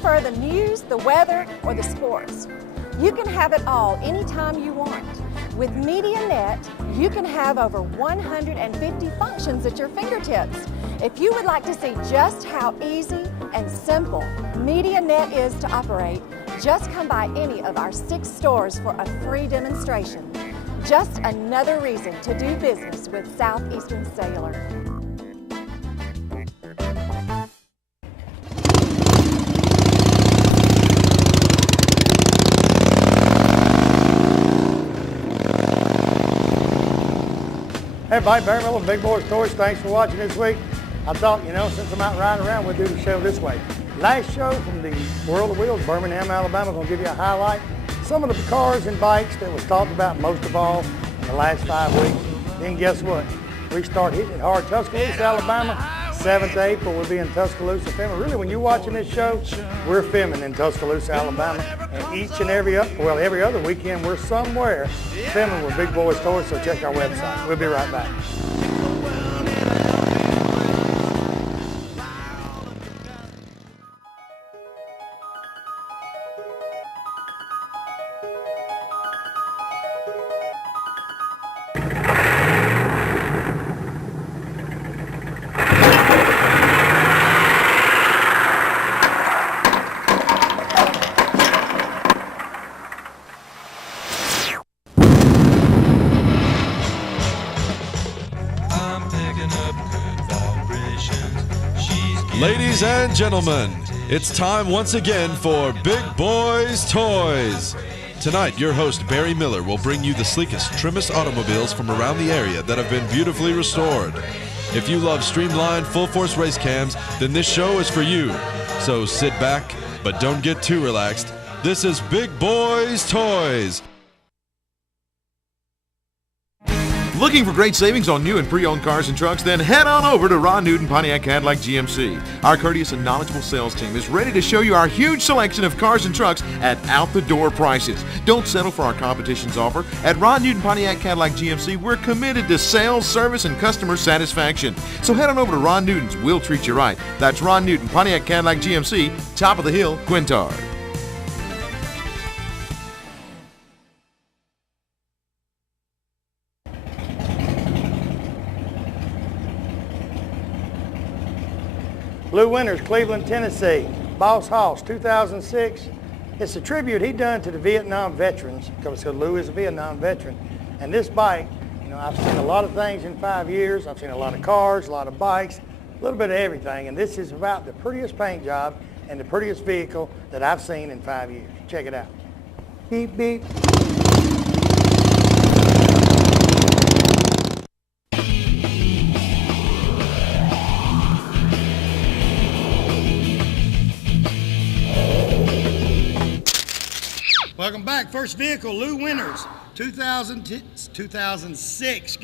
prefer the news, the weather, or the sports? You can have it all anytime you want. With MediaNet, you can have over 150 functions at your fingertips. If you would like to see just how easy and simple MediaNet is to operate, just come by any of our 6 stores for a free demonstration. Just another reason to do business with Southeastern Cellular. Hey everybody, Barry Miller, Big Boyz Toyz. Thanks for watching this week. I thought, since I'm out riding around, we'll do the show this way. Last show from the World of Wheels, Birmingham, Alabama. Going to give you a highlight. Some of the cars and bikes that was talked about most of all in the last 5 weeks. Then guess what? We start hitting it hard. Tuscaloosa, Alabama, 7th to April. We'll be in Tuscaloosa filming. Really, when you're watching this show, we're filming in Tuscaloosa, Alabama. And each and every other weekend, we're somewhere filming with Big Boyz Toyz, so check our website. We'll be right back. Ladies and gentlemen, it's time once again for Big Boyz Toyz. Tonight, your host Barry Miller will bring you the sleekest, trimmest automobiles from around the area that have been beautifully restored. If you love streamlined, full-force race cams, then this show is for you. So sit back, but don't get too relaxed. This is Big Boyz Toyz. Looking for great savings on new and pre-owned cars and trucks? Then head on over to Ron Newton Pontiac Cadillac GMC. Our courteous and knowledgeable sales team is ready to show you our huge selection of cars and trucks at out-the-door prices. Don't settle for our competition's offer. At Ron Newton Pontiac Cadillac GMC, we're committed to sales, service, and customer satisfaction. So head on over to Ron Newton's. We'll treat you right. That's Ron Newton Pontiac Cadillac GMC, top of the hill, Quintard. Lou Winters, Cleveland, Tennessee. Boss Hoss, 2006. It's a tribute he done to the Vietnam veterans, because Lou is a Vietnam veteran. And this bike, I've seen a lot of things in 5 years. I've seen a lot of cars, a lot of bikes, a little bit of everything. And this is about the prettiest paint job and the prettiest vehicle that I've seen in 5 years. Check it out. Beep, beep. Welcome back. First vehicle, Lou Winters, 2006,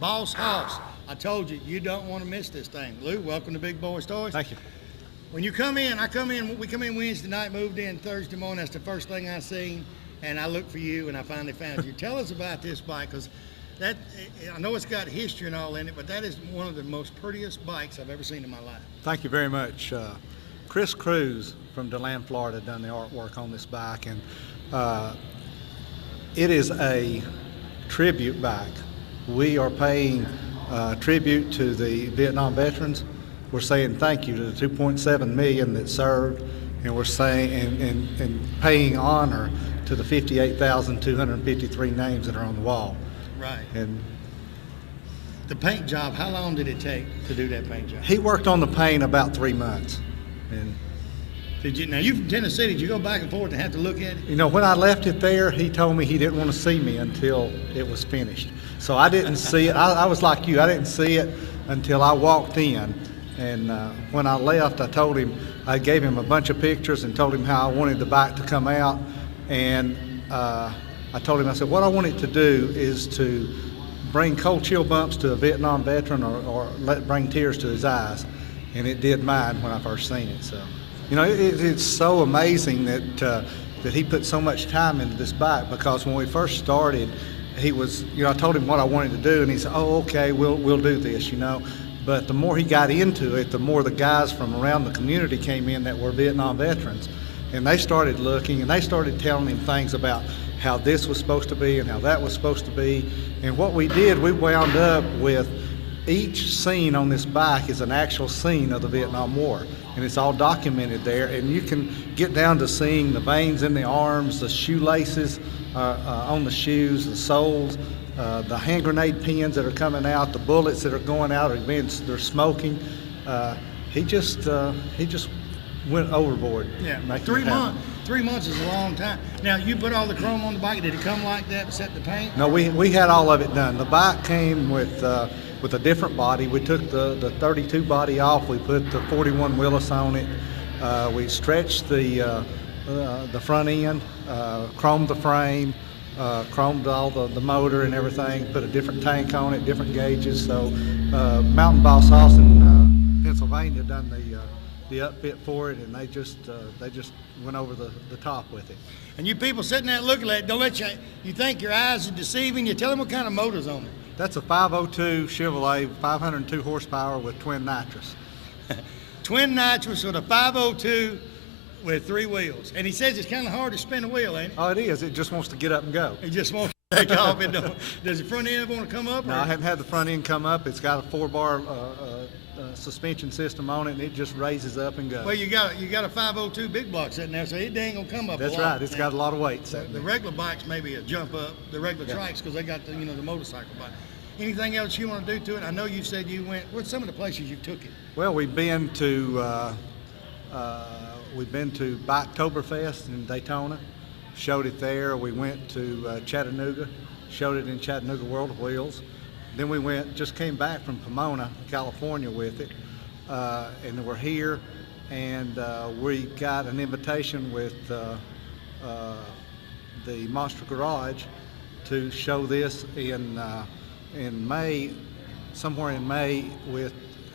Boss Hoss. I told you, you don't want to miss this thing. Lou, welcome to Big Boyz Toyz. Thank you. When you come in, we come in Wednesday night, moved in Thursday morning. That's the first thing I seen, and I looked for you, and I finally found you. Tell us about this bike, because I know it's got history and all in it, but that is one of the most prettiest bikes I've ever seen in my life. Thank you very much. Chris Cruz from DeLand, Florida, done the artwork on this bike, and it is a tribute bike. We are paying tribute to the Vietnam veterans. We're saying thank you to the 2.7 million that served, and we're saying and paying honor to the 58,253 names that are on the wall. Right. And the paint job, how long did it take to do that paint job? he worked on the paint about 3 months. And now you're from Tennessee, did you go back and forth and have to look at it? when I left it there, he told me he didn't want to see me until it was finished. So I didn't see it. I was like you. I didn't see it until I walked in. And when I left, I gave him a bunch of pictures and told him how I wanted the bike to come out. And I told him, I said, what I want it to do is to bring cold chill bumps to a Vietnam veteran or bring tears to his eyes. And it did mine when I first seen it. So. It's so amazing that he put so much time into this bike, because when we first started, he was, I told him what I wanted to do, and he said, oh, okay, we'll do this, But the more he got into it, the more the guys from around the community came in that were Vietnam veterans. And they started looking, and they started telling him things about how this was supposed to be and how that was supposed to be. And what we did, we wound up with each scene on this bike is an actual scene of the Vietnam War. And it's all documented there. And you can get down to seeing the veins in the arms, the shoelaces on the shoes, the soles, the hand grenade pins that are coming out, the bullets that are going out, they're smoking. He just went overboard. Yeah, making 3 it happen. months. 3 months is a long time. Now, you put all the chrome on the bike. Did it come like that, set the paint? No, we had all of it done. The bike came with a different body. We took the 32 body off. We put the 41 Willis on it. We stretched the front end, chromed the frame, chromed all the motor and everything, put a different tank on it, different gauges. So Mountain Boss House in Pennsylvania done the upfit for it, and they just went over the top with it. And you people sitting there looking at it, don't let you think your eyes are deceiving you. Tell them what kind of motor's on it. That's a 502 Chevrolet, 502 horsepower with twin nitrous. Twin nitrous with a 502 with 3 wheels. And he says it's kind of hard to spin a wheel, ain't it? Oh, it is. It just wants to get up and go. It just won't take off. Does the front end want to come up? No, I haven't had the front end come up. It's got a 4-bar suspension system on it, and it just raises up and goes. Well, you got a 502 big block sitting there, so it ain't gonna come up. That's a lot. right. It's got a lot of weight. The regular bikes maybe a jump up. The regular trikes, because they got the motorcycle bike. Anything else you want to do to it? I know you said you went. What's some of the places you took it? Well, we've been to Biketoberfest in Daytona, showed it there. We went to Chattanooga, showed it in Chattanooga World of Wheels. Then we just came back from Pomona, California with it, and we're here, and we got an invitation with the Monster Garage to show this in May, somewhere in May,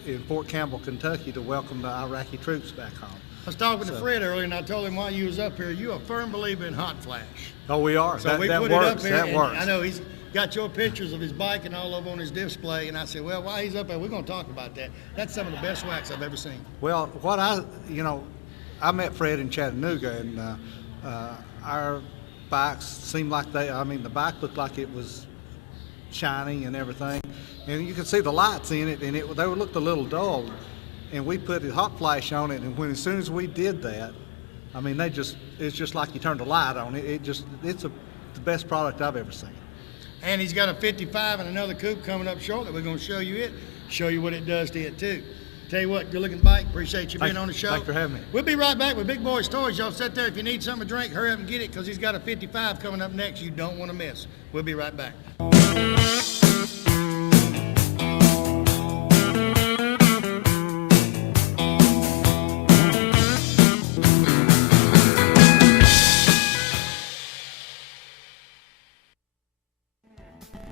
in Fort Campbell, Kentucky, to welcome the Iraqi troops back home. I was talking to Fred earlier, and I told him while you was up here, you're a firm believer in hot flash. Oh, we are. So we that put works. it up here. That works. I know he's got your pictures of his bike and all over on his display, and I said, well, while he's up there, we're going to talk about that. That's some of the best wax I've ever seen. Well, I met Fred in Chattanooga, and our bikes seemed like the bike looked like it was shiny and everything, and you could see the lights in it, and they looked a little dull, and we put a hot flash on it, and as soon as we did that, it's just like you turned a light on it. It's the best product I've ever seen. And he's got a 55 and another coupe coming up shortly. We're going to show you it, show you what it does to it too. Tell you what, good looking bike. Appreciate you being on the show. Thanks for having me. We'll be right back with Big Boyz Toyz. Y'all sit there. If you need something to drink, hurry up and get it, because he's got a 55 coming up next you don't want to miss. We'll be right back.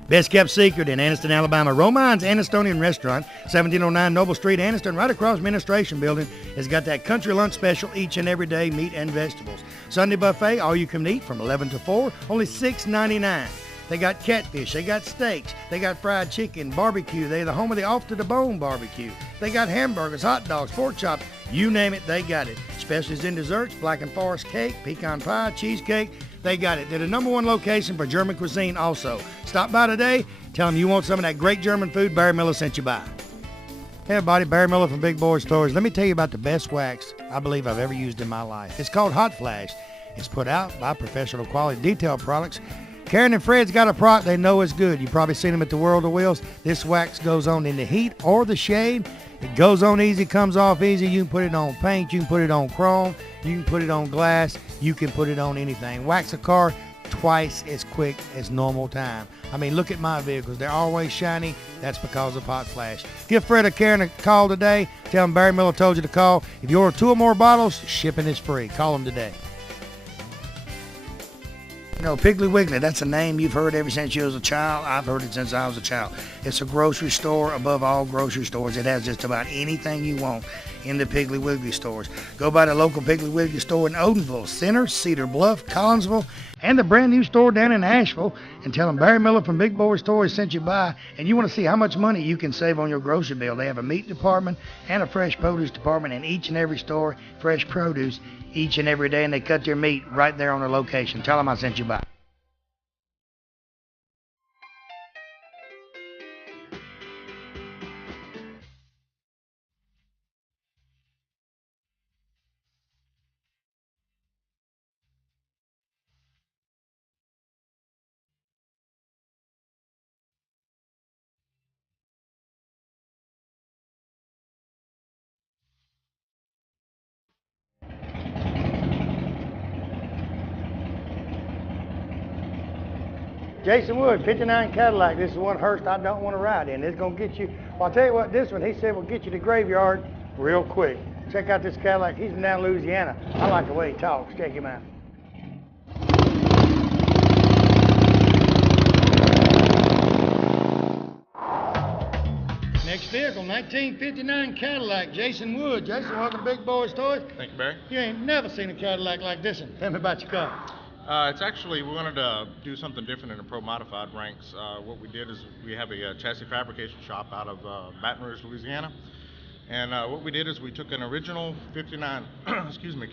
Best kept secret in Anniston, Alabama. Romine's Annistonian Restaurant, 1709 Noble Street, Anniston, right across Administration Building, has got that country lunch special each and every day, meat and vegetables. Sunday buffet, all you can eat from 11 to 4, only $6.99. They got catfish, they got steaks, they got fried chicken, barbecue. They're the home of the Off to the Bone barbecue. They got hamburgers, hot dogs, pork chops, you name it, they got it. Specialties in desserts, Black and Forest cake, pecan pie, cheesecake. They got it. They're the #1 location for German cuisine also. Stop by today. Tell them you want some of that great German food Barry Miller sent you by. Hey everybody, Barry Miller from Big Boyz Toyz. Let me tell you about the best wax I believe I've ever used in my life. It's called Hot Flash. It's put out by Professional Quality Detail Products. Karen and Fred's got a product they know is good. You've probably seen them at the World of Wheels. This wax goes on in the heat or the shade. It goes on easy, comes off easy. You can put it on paint, you can put it on chrome, you can put it on glass, you can put it on anything. Wax a car twice as quick as normal time. Look at my vehicles. They're always shiny. That's because of Hot Flash. Give Fred or Karen a call today. Tell them Barry Miller told you to call. If you order 2 or more bottles, shipping is free. Call them today. Piggly Wiggly, that's a name you've heard ever since you was a child. I've heard it since I was a child. It's a grocery store above all grocery stores. It has just about anything you want. in the Piggly Wiggly stores. Go by the local Piggly Wiggly store in Odenville, Center, Cedar Bluff, Collinsville, and the brand new store down in Asheville, and tell them Barry Miller from Big Boyz Toys sent you by, and you want to see how much money you can save on your grocery bill. They have a meat department and a fresh produce department in each and every store, fresh produce each and every day, and they cut their meat right there on their location. Tell them I sent you by. Jason Wood, 59 Cadillac. This is one hearse I don't want to ride in. It's going to get you, well, I'll tell you what, this one, he said, will get you to graveyard real quick. Check out this Cadillac. He's from down Louisiana. I like the way he talks. Check him out. Next vehicle, 1959 Cadillac, Jason Wood. Jason, welcome to Big Boyz Toys. Thank you, Barry. You ain't never seen a Cadillac like this one. Tell me about your car. It's actually, we wanted to do something different in the pro modified ranks. What we did is we have a chassis fabrication shop out of Baton Rouge, Louisiana. And what we did is we took an original 59,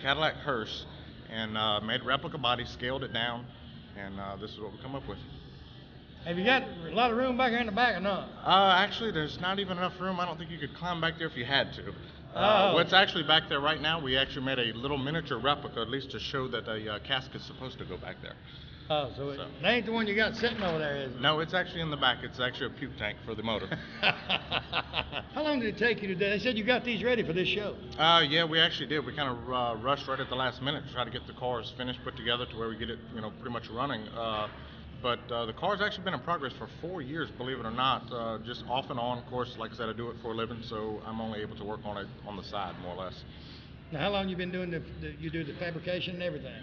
Cadillac hearse and made a replica body, scaled it down, and this is what we come up with. Have you got a lot of room back here in the back or not? Actually, there's not even enough room. I don't think you could climb back there if you had to. Oh. What's actually back there right now, we actually made a little miniature replica, at least to show that a casket's supposed to go back there. Oh, so it ain't the one you got sitting over there, is it? No, it's actually in the back. It's actually a puke tank for the motor. How long did it take you today? They said you got these ready for this show. Yeah, we actually did. We kind of rushed right at the last minute to try to get the cars finished, put together to where we get it, pretty much running. But the car's actually been in progress for 4 years, believe it or not, just off and on. Of course, like I said, I do it for a living, so I'm only able to work on it on the side, more or less. Now, how long you been doing you do the fabrication and everything?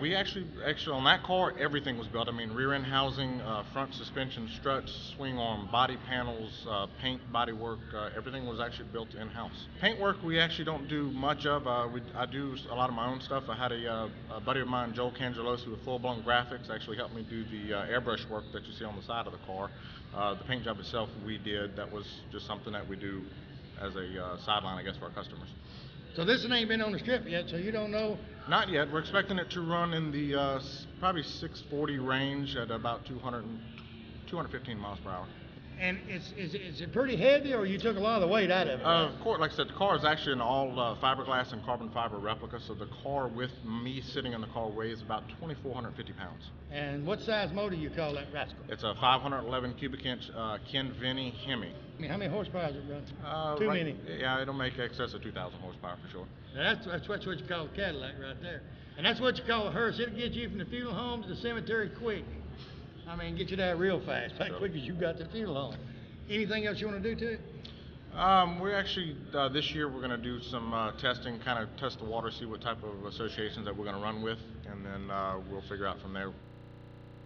We actually on that car, everything was built. I mean, rear end housing, front suspension, struts, swing arm, body panels, paint, body work, everything was actually built in-house. Paint work we actually don't do much of. I do a lot of my own stuff. I had a buddy of mine, Joel Cangelosi, with Full Blown Graphics, actually helped me do the airbrush work that you see on the side of the car. The paint job itself we did. That was just something that we do as a sideline, I guess, for our customers. So this one ain't been on the strip yet, so you don't know? Not yet. We're expecting it to run in the probably 640 range at about 215 miles per hour. And is it pretty heavy, or you took a lot of the weight out of it? Of course, like I said, the car is actually an all fiberglass and carbon fiber replica, so the car with me sitting in the car weighs about 2,450 pounds. And what size motor you call that rascal? It's a 511 cubic inch Ken Vinny Hemi. I mean, how many horsepower does it run? Too many. Yeah, it'll make excess of 2,000 horsepower for sure. Now that's what you call a Cadillac right there. And that's what you call a hearse. It'll get you from the funeral home to the cemetery quick. I mean, get you there real fast, as quick as you got to the funeral home. Anything else you want to do to it? We're actually, this year we're going to do some testing, kind of test the water, see what type of associations that we're going to run with, and then we'll figure out from there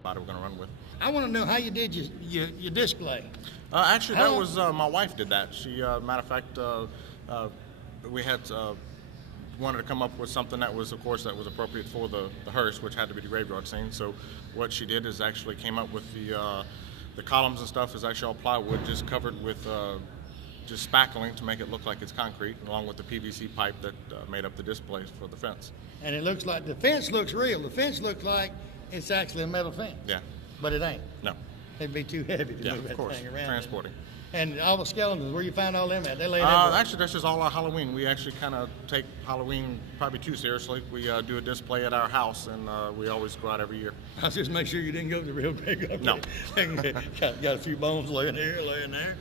what we're going to run with. I want to know how you did your display. Actually, that was, my wife did that. She, matter of fact, we had wanted to come up with something that was, of course, that was appropriate for the hearse, which had to be the graveyard scene. So what she did is actually came up with the columns and stuff is actually all plywood, just covered with just spackling to make it look like it's concrete, along with the PVC pipe that made up the displays for the fence. And it looks like the fence looks real. The fence looks like it's actually a metal fence. Yeah. But it ain't. No. It'd be too heavy to move that thing around. Transporting. And all the skeletons, where you find all them at? They lay everywhere. Actually, that's just all our Halloween. We actually kind of take Halloween probably too seriously. We do a display at our house, and we always go out every year. I'll just make sure you didn't go to the real big. No. got a few bones laying here, laying there.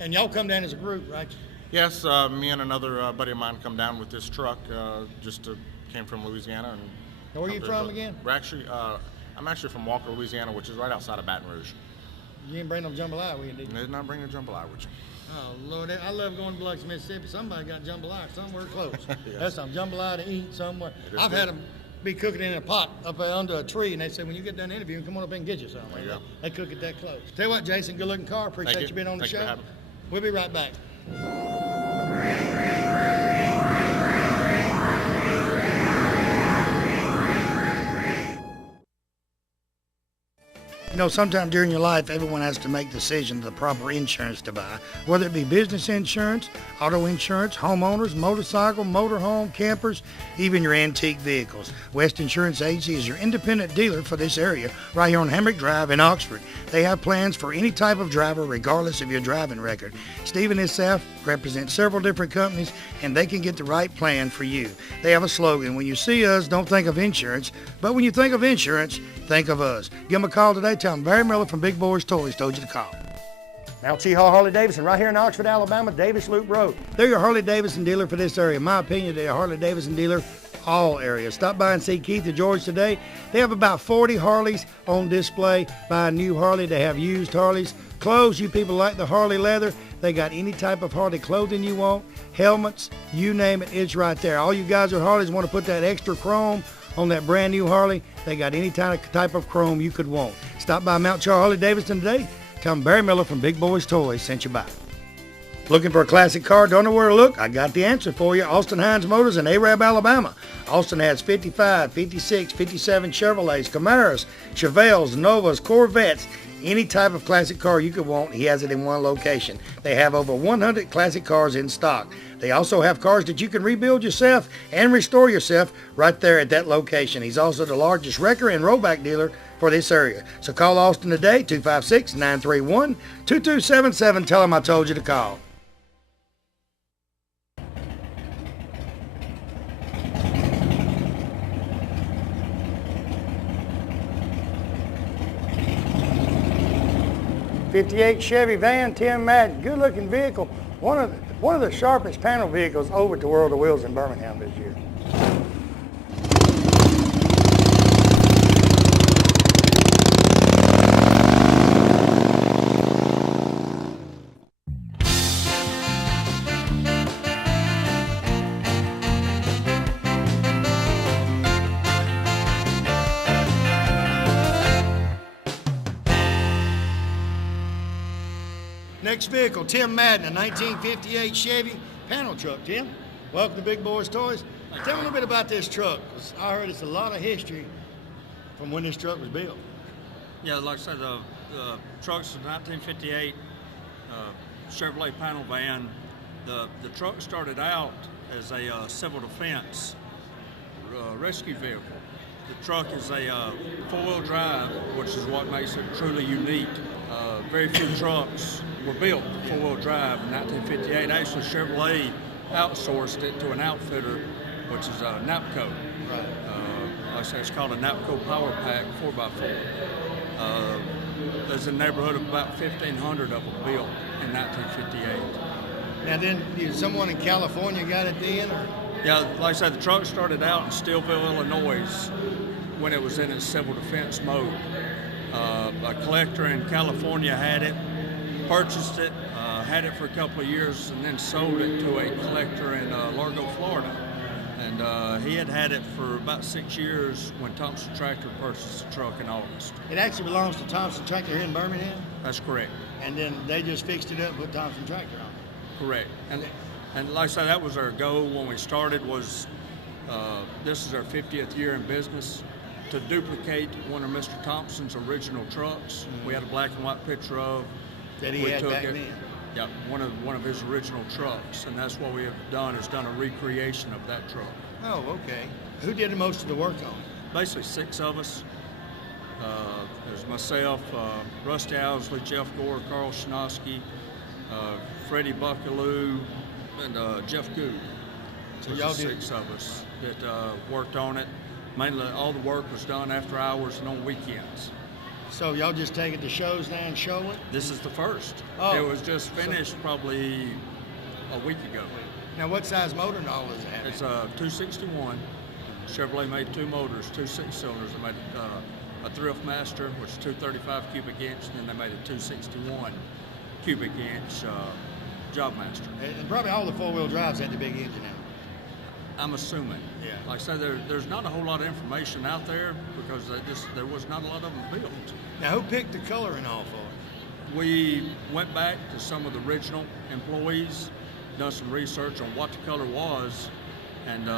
And y'all come down as a group, right? Yes, me and another buddy of mine come down with this truck. Came from Louisiana. And where are you from again? We're actually, I'm actually from Walker, Louisiana, which is right outside of Baton Rouge. You didn't bring no jambalaya with you, did you? Did not bring a jambalaya with you. Oh, Lord, I love going to Biloxi, Mississippi. Somebody got jambalaya somewhere close. Yes. That's some jambalaya to eat somewhere. I've had them be cooking in a pot up under a tree, and they say, when you get done interviewing, come on up and get you something. There you go. They cook it that close. Tell you what, Jason, good looking car. Appreciate you being on the show. Thank you for having me. We'll be right back. You know, sometime during your life, everyone has to make decisions the proper insurance to buy, whether it be business insurance, auto insurance, homeowners, motorcycle, motorhome, campers, even your antique vehicles. West Insurance Agency is your independent dealer for this area right here on Hamrick Drive in Oxford. They have plans for any type of driver regardless of your driving record. Steve and his staff represent several different companies and they can get the right plan for you. They have a slogan, when you see us, don't think of insurance, but when you think of insurance, think of us. Give them a call today. Tell them Barry Miller from Big Boyz Toys told you to call. Mount Cheehaw Harley Davidson right here in Oxford, Alabama, Davis Loop Road. They're your Harley Davidson dealer for this area. In my opinion, they're a Harley Davidson dealer all areas. Stop by and see Keith and George today. They have about 40 Harleys on display. Buy a new Harley. They have used Harleys. Clothes, you people like the Harley leather. They got any type of Harley clothing you want. Helmets, you name it, it's right there. All you guys with Harleys want to put that extra chrome on that brand new Harley. They got any type of chrome you could want. Stop by Mount Cheehaw Harley Davidson today. Tell them Barry Miller from Big Boyz Toys sent you by. Looking for a classic car? Don't know where to look? I got the answer for you. Austin Hines Motors in Arab, Alabama. Austin has 55, 56, 57 Chevrolets, Camaros, Chevelles, Novas, Corvettes. Any type of classic car you could want, he has it in one location. They have over 100 classic cars in stock. They also have cars that you can rebuild yourself and restore yourself right there at that location. He's also the largest wrecker and rollback dealer for this area. So call Austin today, 256-931-2277. Tell him I told you to call. '58 Chevy van, Tim Madden, good-looking vehicle. One of the sharpest panel vehicles over to World of Wheels in Birmingham this year. Next vehicle, Tim Madden, a 1958 Chevy panel truck. Tim, welcome to Big Boyz Toys. Tell me a little bit about this truck, 'cause I heard it's a lot of history from when this truck was built. Yeah, like I said, the truck's a 1958 Chevrolet panel van. The truck started out as a civil defense rescue vehicle. The truck is a four-wheel drive, which is what makes it truly unique. Very few trucks were built four-wheel drive in 1958. Actually, Chevrolet outsourced it to an outfitter, which is NAPCO. Right. Like I say, it's called a NAPCO Power Pack 4x4. There's a neighborhood of about 1,500 of them built in 1958. Now then, someone in California got it then? Or? Yeah, like I said, the truck started out in Steelville, Illinois when it was in its civil defense mode. A collector in California had it, purchased it, had it for a couple of years, and then sold it to a collector in Largo, Florida. And he had it for about 6 years when Thompson Tractor purchased the truck in August. It actually belongs to Thompson Tractor here in Birmingham? That's correct. And then they just fixed it up and put Thompson Tractor on it? Correct. And like I said, that was our goal when we started, was this is our 50th year in business, to duplicate one of Mr. Thompson's original trucks. Mm-hmm. We had a black and white picture of that he had back then. Yeah, one of his original trucks, and that's what we have done, is done a recreation of that truck. Oh, okay. Who did most of the work on it? Basically 6 of us. There's myself, Rusty Owsley, Jeff Gore, Carl Schnosky, Freddie Buckaloo, and Jeff Good. So y'all 6 of us that worked on it. Mainly all the work was done after hours and on weekends. So y'all just take it to shows now and show it? This is the first. Oh. It was just finished probably a week ago. Now what size motor and all does it have? It's a 261. Chevrolet made 2 motors, 2 6-cylinders. They made a Thriftmaster, which is 235 cubic inch, and then they made a 261 cubic inch Jobmaster. And probably all the four-wheel drives had the big engine out. I'm assuming. Yeah. Like I said, there's not a whole lot of information out there because there was not a lot of them built. Now, who picked the color and all for it? We went back to some of the original employees, done some research on what the color was, and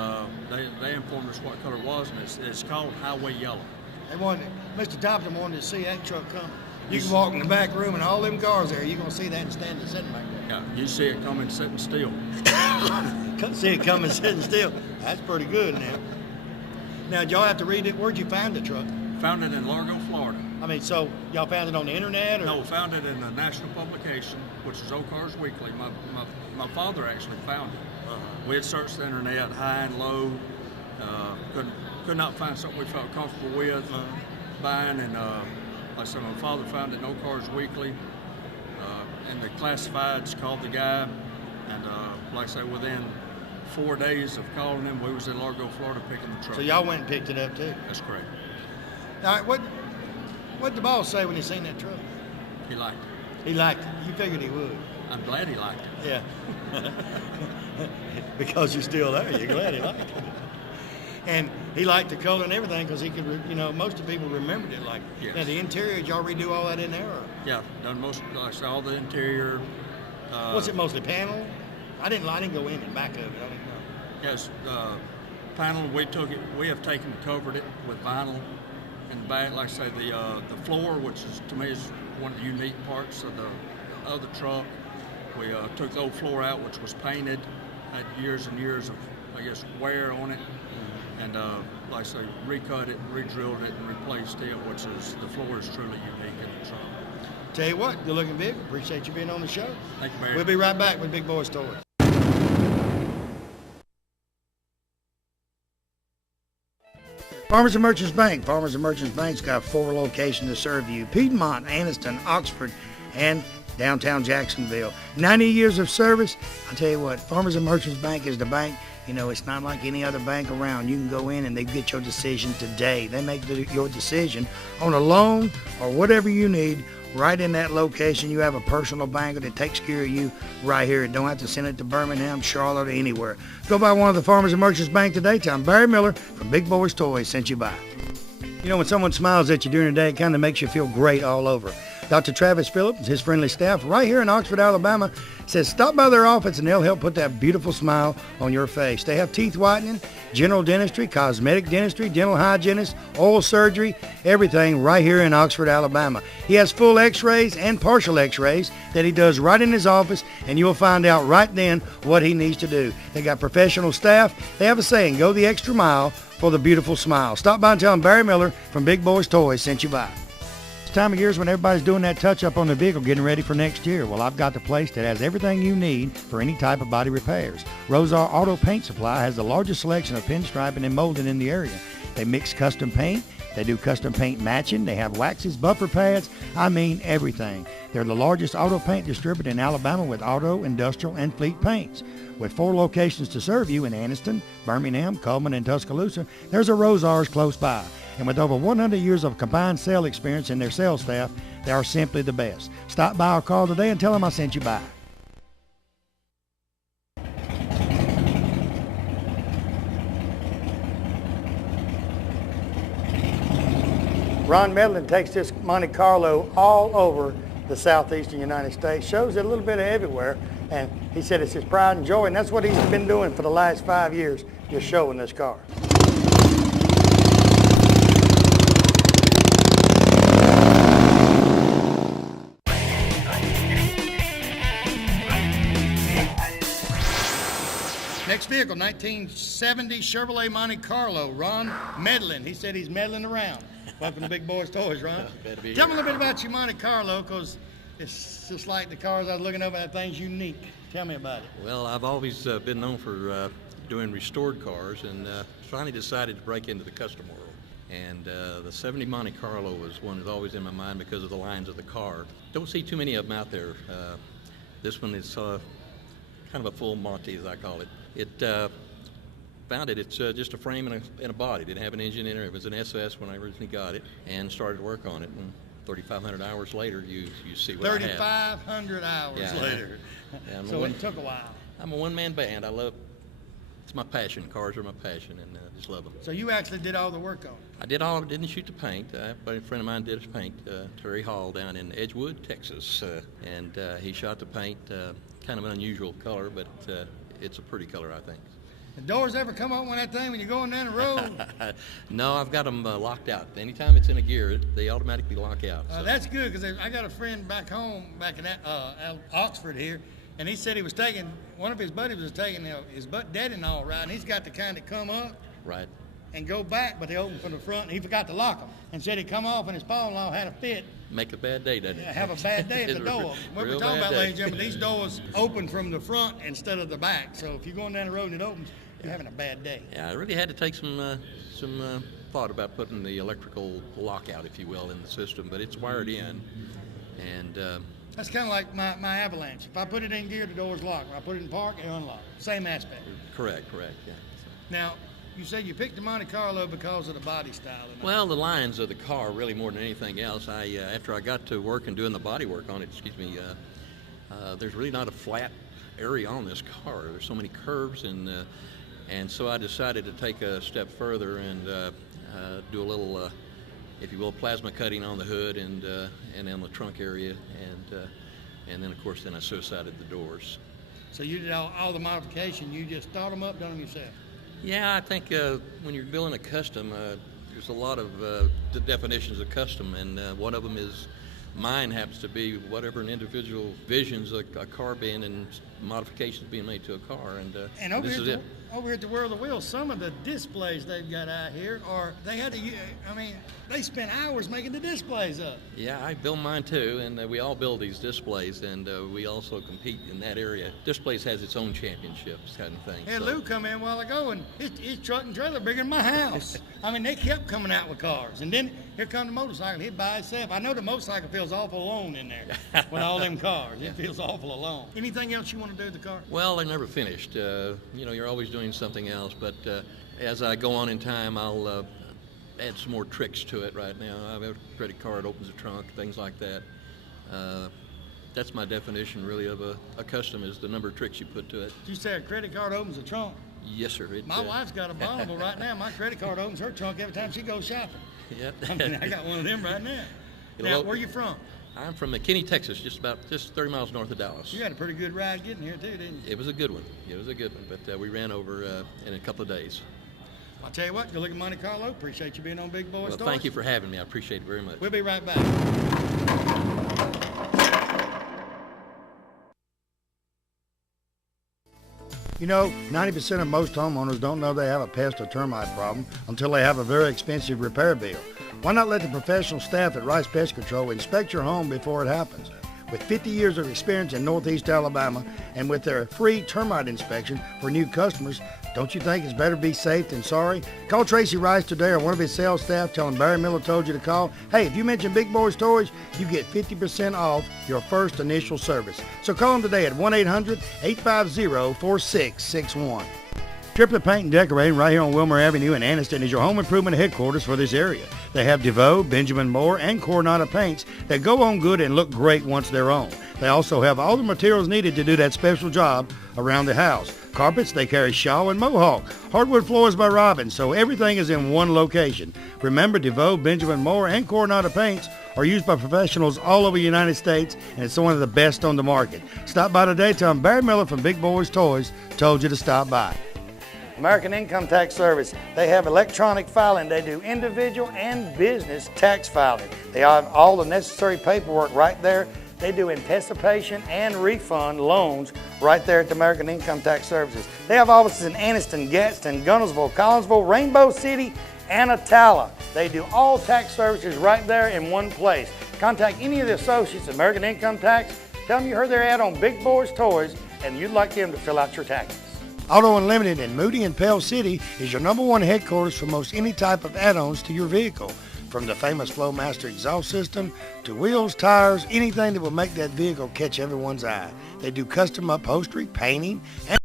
they informed us what color it was, and it's called Highway Yellow. They wanted, Mr. Thompson wanted to see that truck coming. You can walk in the back room and all them cars there, you're going to see that standing sitting back there. Yeah, you see it coming sitting still. See it coming sitting still. That's pretty good now. Now, did y'all have to read it? Where'd you find the truck? Found it in Largo, Florida. I mean, so y'all found it on the internet? Or? No, found it in a national publication, which is Old Cars Weekly. My father actually found it. We had searched the internet high and low. Could not find something we felt comfortable with buying, and like I said, my father found it in Old Cars Weekly, and the classifieds called the guy, and like I said, within 4 days of calling him, we was in Largo, Florida, picking the truck. So y'all went and picked it up too? That's correct. All right, what'd the boss say when he seen that truck? He liked it. He liked it. You figured he would. I'm glad he liked it. Yeah. Because you're still there, you're glad he liked it. And he liked the color and everything because he could, most of the people remembered it like. Yes. Now the interior, did y'all redo all that in there? Or? Yeah, done most, like I said, all the interior. What's it mostly panel? I didn't go in and back of it. I didn't know. Yes, panel. We have taken and covered it with vinyl in the back. Like I say, the floor, which is to me is one of the unique parts of the truck. We took the old floor out, which was painted, had years and years of, I guess, wear on it, and like I say, recut it, re-drilled it, and replaced it, which is the floor is truly unique in the truck. Tell you what, good looking vehicle. Appreciate you being on the show. Thank you, Barry. We'll be right back with Big Boyz Toyz. Farmers and Merchants Bank. Farmers and Merchants Bank's got 4 locations to serve you: Piedmont, Anniston, Oxford, and downtown Jacksonville. 90 years of service. I tell you what, Farmers and Merchants Bank is the bank. It's not like any other bank around. You can go in and they get your decision today. They make your decision on a loan or whatever you need right in that location. You have a personal banker that takes care of you right here. Don't have to send it to Birmingham, Charlotte, or anywhere. Go by one of the Farmers and Merchants Bank today. Tell them Barry Miller from Big Boyz Toyz sent you by. When someone smiles at you during the day, it kind of makes you feel great all over. Dr. Travis Phillips and his friendly staff right here in Oxford, Alabama, says stop by their office and they'll help put that beautiful smile on your face. They have teeth whitening, general dentistry, cosmetic dentistry, dental hygienist, oral surgery, everything right here in Oxford, Alabama. He has full x-rays and partial x-rays that he does right in his office, and you'll find out right then what he needs to do. They got professional staff. They have a saying, go the extra mile for the beautiful smile. Stop by and tell them Barry Miller from Big Boyz Toyz sent you by. It's time of year when everybody's doing that touch-up on the vehicle, getting ready for next year. Well, I've got the place that has everything you need for any type of body repairs. Rosar Auto Paint Supply has the largest selection of pinstriping and molding in the area. They mix custom paint. They do custom paint matching. They have waxes, buffer pads. I mean everything. They're the largest auto paint distributor in Alabama with auto, industrial, and fleet paints. With 4 locations to serve you in Anniston, Birmingham, Coleman, and Tuscaloosa, there's a Rosar's close by. And with over 100 years of combined sales experience in their sales staff, they are simply the best. Stop by or call today and tell them I sent you by. Ron Medlin takes this Monte Carlo all over the southeastern United States, shows it a little bit everywhere, and he said it's his pride and joy, and that's what he's been doing for the last 5 years, just showing this car. Next vehicle, 1970 Chevrolet Monte Carlo, Ron Medlin. He said he's meddling around. Welcome to Big Boyz Toyz, Ron. Tell me a little bit about your Monte Carlo, because it's just like the cars I was looking over, that thing's unique. Tell me about it. Well, I've always been known for doing restored cars, and finally decided to break into the custom world. And the 70 Monte Carlo was one that's always in my mind because of the lines of the car. Don't see too many of them out there. This one is kind of a full Monte, as I call it. It's just a frame and a body. Didn't have an engine in it. It was an SS when I originally got it, and started work on it. And 3,500 hours later, you see what I have. 3,500 hours later. Yeah, So it took a while. I'm a one-man band. It's my passion. Cars are my passion, and I just love them. So you actually did all the work on it? Didn't shoot the paint. But a friend of mine did his paint, Terry Hall, down in Edgewood, Texas. And he shot the paint, kind of an unusual color, but it's a pretty color, I think. The doors ever come open with that thing when you're going down the road? No, I've got them locked out. Anytime it's in a gear, they automatically lock out. So. That's good, because I got a friend back home, back in Oxford here, and he said he was taking, one of his buddies was taking his daddy-in-law ride, and he's got the kind that come up. Right. And go back, but they open from the front, and he forgot to lock them. And said he'd come off, and his father-in-law had a fit. Make a bad day, doesn't it? Yeah, have a bad day at the door. What we're talking about, ladies and gentlemen, these doors open from the front instead of the back. So if you're going down the road and it opens, you're having a bad day. Yeah, I really had to take some thought about putting the electrical lockout, if you will, in the system, but it's wired in. And that's kind of like my Avalanche. If I put it in gear, the door's locked. When I put it in park, it unlocked. Same aspect. Correct, yeah. Now, you said you picked the Monte Carlo because of the body style. Well, the lines of the car, really more than anything else. After I got to work and doing the body work on it, there's really not a flat area on this car. There's so many curves, and so I decided to take a step further and do a little, if you will, plasma cutting on the hood and on the trunk area, and then of course I suicided the doors. So you did all the modification. You just thought them up, done them yourself. Yeah, I think when you're building a custom, there's a lot of the definitions of custom, and one of them is, mine happens to be whatever an individual visions a car being and modifications being made to a car, and this is it. Over at the World of Wheels, some of the displays they've got out here they had to, they spent hours making the displays up. Yeah, I build mine too, and we all build these displays, and we also compete in that area. Displays has its own championships kind of thing. Hey, so. Lou come in a while ago, and his truck and trailer bigger than my house. They kept coming out with cars, and then here come the motorcycle. He'd by himself. I know the motorcycle feels awful alone in there with all them cars. Yeah. It feels awful alone. Anything else you want to do with the car? Well, they're never finished. You're always doing something else, but as I go on in time, I'll add some more tricks to it. Right now I have a credit card, opens the trunk, things like that. That's my definition really of a custom, is the number of tricks you put to it. You say a credit card opens the trunk? Yes, sir. My wife's got a bonnable right now. My credit card opens her trunk every time she goes shopping. Yep. I got one of them right now. Now, where are you from? I'm from McKinney, Texas, just 30 miles north of Dallas. You had a pretty good ride getting here too, didn't you? It was a good one. But we ran over in a couple of days. I'll tell you what, go look at Monte Carlo. Appreciate you being on Big Boyz Toyz. Well, thank you for having me. I appreciate it very much. We'll be right back. 90% of most homeowners don't know they have a pest or termite problem until they have a very expensive repair bill. Why not let the professional staff at Rice Pest Control inspect your home before it happens? With 50 years of experience in Northeast Alabama and with their free termite inspection for new customers, don't you think it's better to be safe than sorry? Call Tracy Rice today or one of his sales staff. Tell him Barry Miller told you to call. Hey, if you mention Big Boyz Toyz, you get 50% off your first initial service. So call them today at 1-800-850-4661. Triplet Paint and Decorating right here on Wilmer Avenue in Anniston is your home improvement headquarters for this area. They have DeVoe, Benjamin Moore, and Coronado paints that go on good and look great once they're on. They also have all the materials needed to do that special job around the house. Carpets, they carry Shaw and Mohawk. Hardwood floors by Robin, so everything is in one location. Remember, DeVoe, Benjamin Moore, and Coronado paints are used by professionals all over the United States, and it's one of the best on the market. Stop by today. Tell them Barry Miller from Big Boyz Toyz told you to stop by. American Income Tax Service. They have electronic filing. They do individual and business tax filing. They have all the necessary paperwork right there. They do anticipation and refund loans right there at the American Income Tax Services. They have offices in Anniston, Gadsden, Gunnersville, Collinsville, Rainbow City, and Attala. They do all tax services right there in one place. Contact any of the associates at American Income Tax. Tell them you heard their ad on Big Boyz Toyz and you'd like them to fill out your taxes. Auto Unlimited in Moody and Pell City is your #1 headquarters for most any type of add-ons to your vehicle. From the famous Flowmaster exhaust system to wheels, tires, anything that will make that vehicle catch everyone's eye. They do custom upholstery, painting, and